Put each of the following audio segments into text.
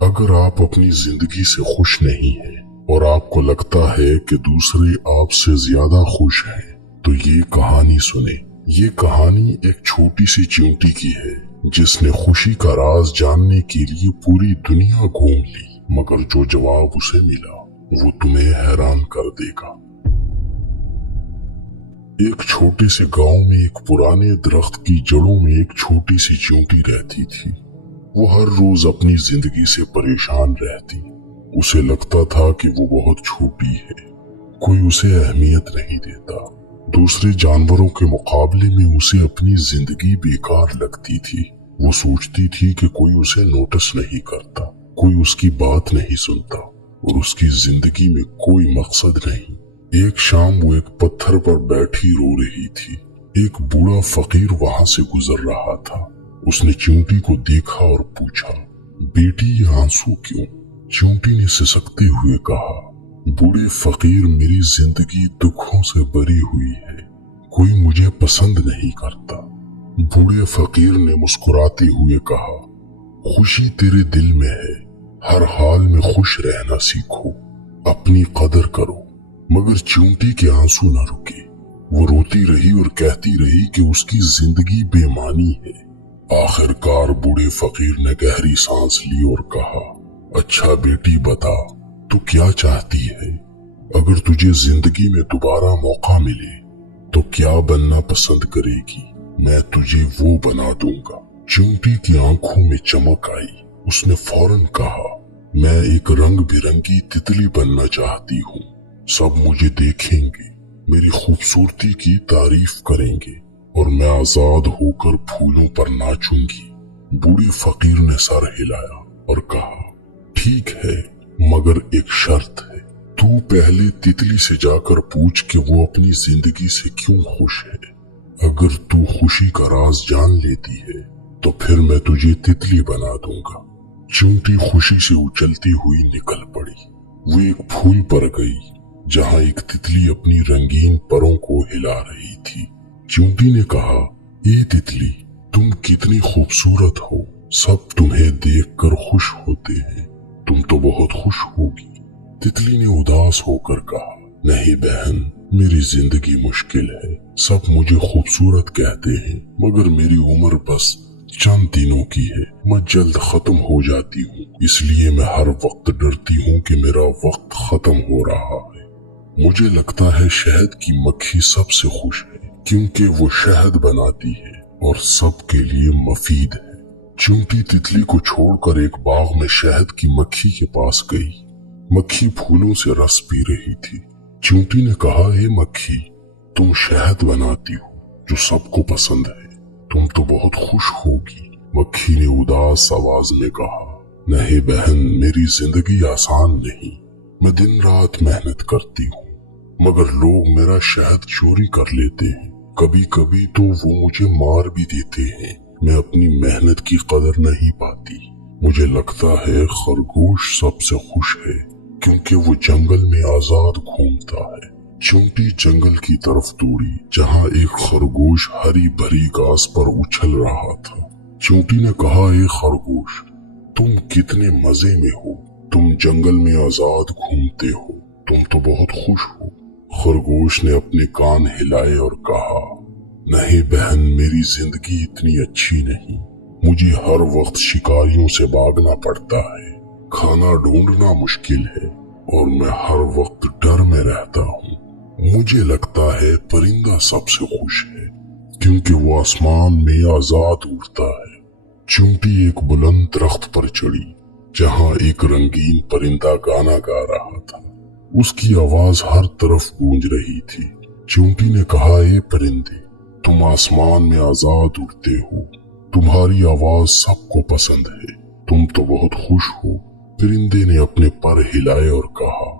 अगर आप अपनी जिंदगी से खुश नहीं हैं और आपको लगता है कि दूसरे आपसे ज्यादा खुश हैं, तो ये कहानी सुने। ये कहानी एक छोटी सी चींटी की है जिसने खुशी का राज जानने के लिए पूरी दुनिया घूम ली, मगर जो जवाब उसे मिला वो तुम्हें हैरान कर देगा। एक छोटे से गांव में एक पुराने दरख्त की जड़ों में एक छोटी सी चींटी रहती थी। वो हर रोज अपनी जिंदगी से परेशान रहती। उसे लगता था कि वो बहुत छोटी है, कोई उसे अहमियत नहीं देता। दूसरे जानवरों के मुकाबले में उसे अपनी जिंदगी बेकार लगती थी। वो सोचती थी कि कोई उसे नोटिस नहीं करता, कोई उसकी बात नहीं सुनता और उसकी जिंदगी में कोई मकसद नहीं। एक शाम वो एक पत्थर पर बैठी रो रही थी। एक बूढ़ा फकीर वहां से गुजर रहा था। उसने चींटी को देखा और पूछा, बेटी ये आंसू क्यों? चींटी ने सिसकते हुए कहा, बूढ़े फकीर मेरी जिंदगी दुखों से भरी हुई है, कोई मुझे पसंद नहीं करता। बूढ़े फकीर ने मुस्कुराते हुए कहा, खुशी तेरे दिल में है, हर हाल में खुश रहना सीखो, अपनी कदर करो। मगर चींटी के आंसू न रुके। वो रोती रही और कहती रही कि उसकी जिंदगी बेमानी है। आखिरकार बूढ़े फकीर ने गहरी सांस ली और कहा, अच्छा बेटी बता, तू क्या चाहती है? अगर तुझे जिंदगी में दोबारा मौका मिले तो क्या बनना पसंद करेगी? मैं तुझे वो बना दूंगा। चींटी की आंखों में चमक आई। उसने फौरन कहा, मैं एक रंग बिरंगी तितली बनना चाहती हूँ। सब मुझे देखेंगे, मेरी खूबसूरती की तारीफ करेंगे और मैं आजाद होकर फूलों पर नाचूंगी। बूढ़े फकीर ने सर हिलाया और कहा, ठीक है, मगर एक शर्त है। तू पहले तितली से जाकर पूछ कि वो अपनी जिंदगी से क्यों खुश है। अगर तू खुशी का राज जान लेती है तो फिर मैं तुझे तितली बना दूंगा। चींटी खुशी से उछलती हुई निकल पड़ी। वो एक फूल पर गई जहां एक तितली अपनी रंगीन परों को हिला रही थी। चींटी ने कहा, ये तितली, तुम कितनी खूबसूरत हो, सब तुम्हें देखकर खुश होते हैं, तुम तो बहुत खुश होगी। तितली ने उदास होकर कहा, नहीं बहन, मेरी जिंदगी मुश्किल है, सब मुझे खूबसूरत कहते हैं, मगर मेरी उम्र बस चंद दिनों की है, मैं जल्द खत्म हो जाती हूँ, इसलिए मैं हर वक्त डरती हूँ कि मेरा वक्त खत्म हो रहा है। मुझे लगता है शहद की मक्खी सबसे खुश है क्योंकि वो शहद बनाती है और सबके लिए मुफीद है। चींटी तितली को छोड़कर एक बाग में शहद की मक्खी के पास गई। मक्खी फूलों से रस पी रही थी। चींटी ने कहा, हे मक्खी, तुम शहद बनाती हो जो सबको पसंद है, तुम तो बहुत खुश होगी। मक्खी ने उदास आवाज में कहा, नहीं बहन, मेरी जिंदगी आसान नहीं, मैं दिन रात मेहनत करती हूँ, मगर लोग मेरा शहद चोरी कर लेते हैं, कभी कभी तो वो मुझे मार भी देते हैं, मैं अपनी मेहनत की कदर नहीं पाती। मुझे लगता है खरगोश सबसे खुश है क्योंकि वो जंगल में आजाद घूमता है। चींटी जंगल की तरफ दौड़ी जहां एक खरगोश हरी भरी घास पर उछल रहा था। चींटी ने कहा, ए खरगोश, तुम कितने मजे में हो, तुम जंगल में आजाद घूमते हो, तुम तो बहुत खुश हो। खरगोश ने अपने कान हिलाए और कहा, नहीं बहन, मेरी जिंदगी इतनी अच्छी नहीं, मुझे हर वक्त शिकारियों से भागना पड़ता है, खाना ढूंढना मुश्किल है और मैं हर वक्त डर में रहता हूँ। मुझे लगता है परिंदा सबसे खुश है क्योंकि वो आसमान में आजाद उड़ता है। चींटी एक बुलंद दरख्त पर चढ़ी जहां एक रंगीन परिंदा गाना गा रहा था। उसकी आवाज हर तरफ गूंज रही थी। चींटी ने कहा, ए परिंदे, तुम आसमान में आजाद उड़ते हो, तुम्हारी आवाज सबको पसंद है, तुम तो बहुत खुश हो। परिंदे ने अपने पर हिलाए और कहा,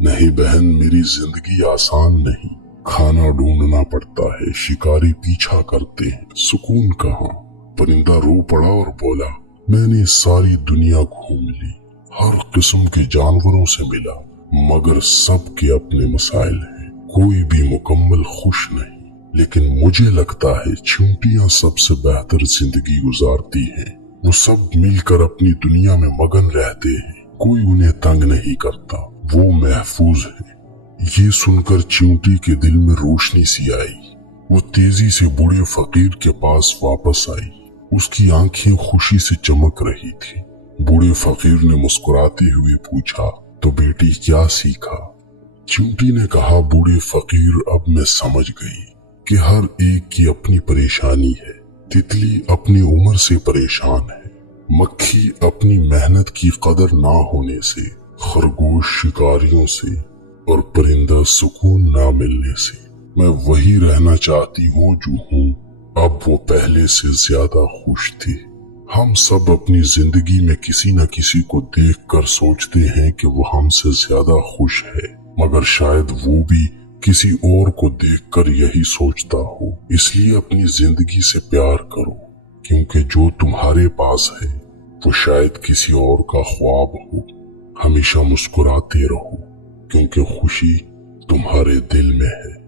नहीं बहन, मेरी जिंदगी आसान नहीं, खाना ढूंढना पड़ता है, शिकारी पीछा करते हैं, सुकून कहाँ। परिंदा रो पड़ा और बोला, मैंने सारी दुनिया घूम ली, हर किस्म के जानवरों से मिला, मगर सबके अपने मसाइल हैं, कोई भी मुकम्मल खुश नहीं। लेकिन मुझे लगता है चींटियां सबसे बेहतर जिंदगी गुजारती हैं। वो सब मिलकर अपनी दुनिया में मगन रहते हैं, कोई उन्हें तंग नहीं करता, वो महफूज है। ये सुनकर चींटी के दिल में रोशनी सी आई। वो तेजी से बूढ़े फकीर के पास वापस आई। उसकी आंखें खुशी से चमक रही थी। बूढ़े फकीर ने मुस्कुराते हुए पूछा, तो बेटी क्या सीखा? चींटी ने कहा, बूढ़े फकीर अब मैं समझ गई कि हर एक की अपनी परेशानी है। तितली अपनी उम्र से परेशान है, मक्खी अपनी मेहनत की कदर ना होने से, खरगोश शिकारियों से और परिंदा सुकून ना मिलने से। मैं वही रहना चाहती हूँ जो हूँ। अब वो पहले से ज्यादा खुश थी। हम सब अपनी जिंदगी में किसी न किसी को देखकर सोचते हैं कि वो हमसे ज्यादा खुश है, मगर शायद वो भी किसी और को देखकर यही सोचता हो। इसलिए अपनी जिंदगी से प्यार करो, क्योंकि जो तुम्हारे पास है वो शायद किसी और का ख्वाब हो। हमेशा मुस्कुराते रहो, क्योंकि खुशी तुम्हारे दिल में है।